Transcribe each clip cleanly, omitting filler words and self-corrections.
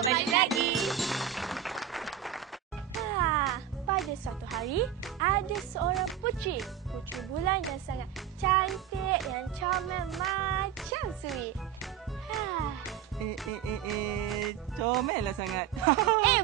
kembali lagi. Pada suatu hari, ada seorang puteri bulan yang sangat cantik, yang comel macam sweet. Comel lah sangat.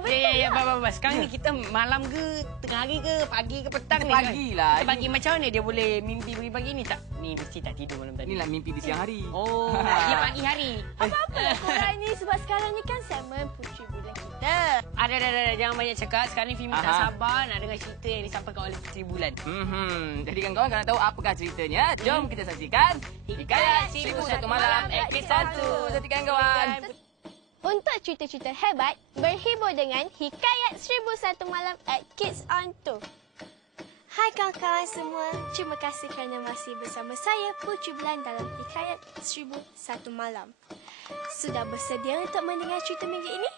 Betul Ya, lah. Sekarang ni kita malam ke, tengah hari ke, pagi ke, petang Kita ni? pagi lah. Kita pagi macam mana dia boleh mimpi pagi ni tak? Ni mesti tak tidur malam tadi. Inilah mimpi di siang hari. Oh, dia pagi hari. Apa-apa lah korang ni, sebab sekarang ni kan segmen puteri bulan kita. Ada. Jangan banyak cakap. Sekarang ni Fimi tak sabar nak dengar cerita yang disampaikan oleh Puteri Bulan. Jadi kawan-kawan kalau nak tahu apakah ceritanya, jom kita saksikan Hikayat 1001 Malam episod 1. Jadi kawan-kawan. Untuk cerita-cerita hebat, berhibur dengan Hikayat 1001 Malam at Kids on Tour. Hai kawan-kawan semua, terima kasih kerana masih bersama saya Puteri Bulan dalam Hikayat 1001 Malam. Sudah bersedia untuk mendengar cerita minggu ini?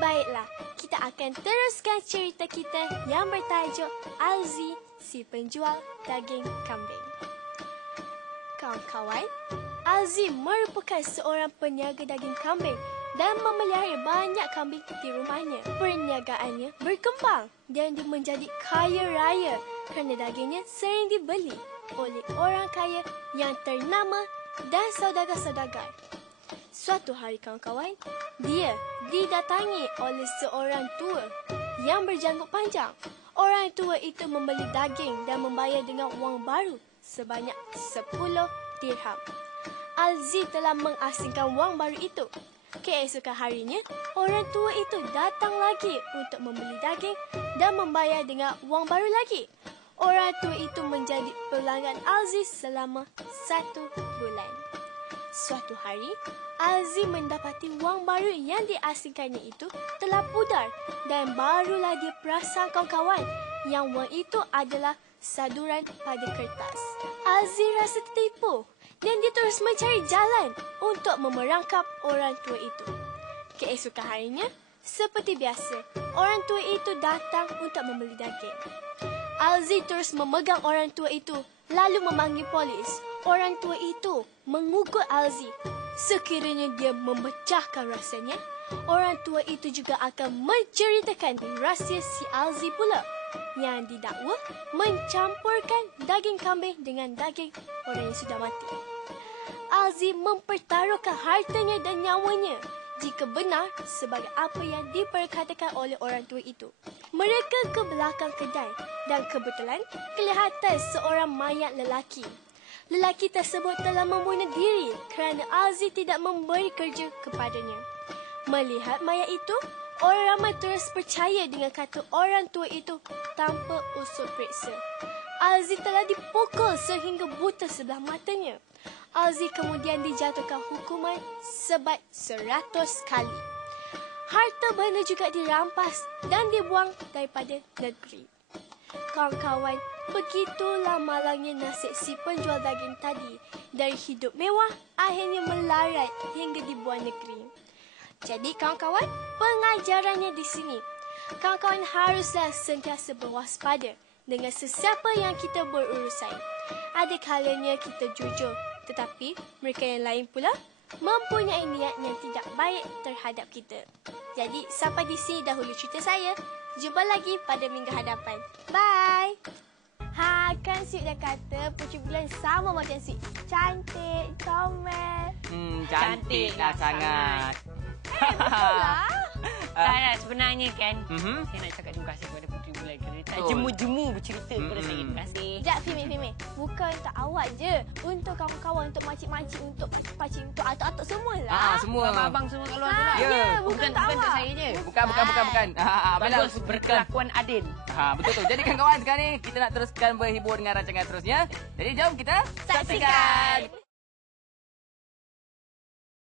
Baiklah, kita akan teruskan cerita kita yang bertajuk Alzi, si penjual daging kambing. Kawan-kawan, Alzi merupakan seorang peniaga daging kambing dan memelihara banyak kambing di rumahnya. Perniagaannya berkembang dan dia menjadi kaya raya kerana dagingnya sering dibeli oleh orang kaya yang ternama dan saudagar-saudagar. Suatu hari kawan-kawan, dia didatangi oleh seorang tua yang berjanggut panjang. Orang tua itu membeli daging dan membayar dengan wang baru sebanyak 10 dirham. Alzi telah mengasingkan wang baru itu. Keesokan harinya, orang tua itu datang lagi untuk membeli daging dan membayar dengan wang baru lagi. Orang tua itu menjadi pelanggan Alzi selama 1 bulan. Suatu hari, Alzi mendapati wang baru yang diasingkannya itu telah pudar dan barulah dia perasan kawan-kawan yang wang itu adalah saduran pada kertas. Alzi rasa tertipu dan dia terus mencari jalan untuk memerangkap orang tua itu. Keesokan harinya, seperti biasa, orang tua itu datang untuk membeli daging. Alzi terus memegang orang tua itu lalu memanggil polis. Orang tua itu mengugut Alzi. Sekiranya dia memecahkan rahsianya, orang tua itu juga akan menceritakan rahsia si Alzi pula yang didakwa mencampurkan daging kambing dengan daging orang yang sudah mati. Alzi mempertaruhkan hartanya dan nyawanya jika benar sebagai apa yang diperkatakan oleh orang tua itu. Mereka ke belakang kedai dan kebetulan kelihatan seorang mayat lelaki. Lelaki tersebut telah membunuh diri kerana Alzi tidak memberi kerja kepadanya. Melihat mayat itu, orang ramai terus percaya dengan kata orang tua itu tanpa usul periksa. Alzi telah dipukul sehingga buta sebelah matanya. Alzi kemudian dijatuhkan hukuman sebat 100 kali. Harta benda juga dirampas dan dibuang daripada negeri. Kawan-kawan, begitulah malangnya nasib si penjual daging tadi. Dari hidup mewah, akhirnya melarat hingga dibuang negeri. Jadi kawan-kawan, pengajarannya di sini. Kawan-kawan haruslah sentiasa berwaspada dengan sesiapa yang kita berurusan. Ada kalanya kita jujur, tetapi mereka yang lain pula mempunyai niat yang tidak baik terhadap kita. Jadi sampai di sini dahulu cerita saya. Jumpa lagi pada minggu hadapan. Bye! Kan Sweet dah kata Puteri Bulan sama macam Sweet. Cantik, comel. Cantik lah sangat. Betul lah. Tak, sebenarnya kan, saya nak cakap terima kasih kepada Puteri Bulan kerana tak jemu-jemu bercerita kepada saya. Terima kasih. Sekejap, Fimi. Bukan untuk awak je. Untuk kawan-kawan, untuk makcik-makcik, untuk pakcik, untuk atuk-atuk semualah. Semua. Abang-abang semua kat luar tu lah. Ya, bukan untuk untuk awak. saya je. Bukan. Bagus, berkelakuan adil. Betul tu. Jadi kawan-kawan sekarang ni kita nak teruskan berhibur dengan rancangan terusnya. Jadi jom kita Saksikan.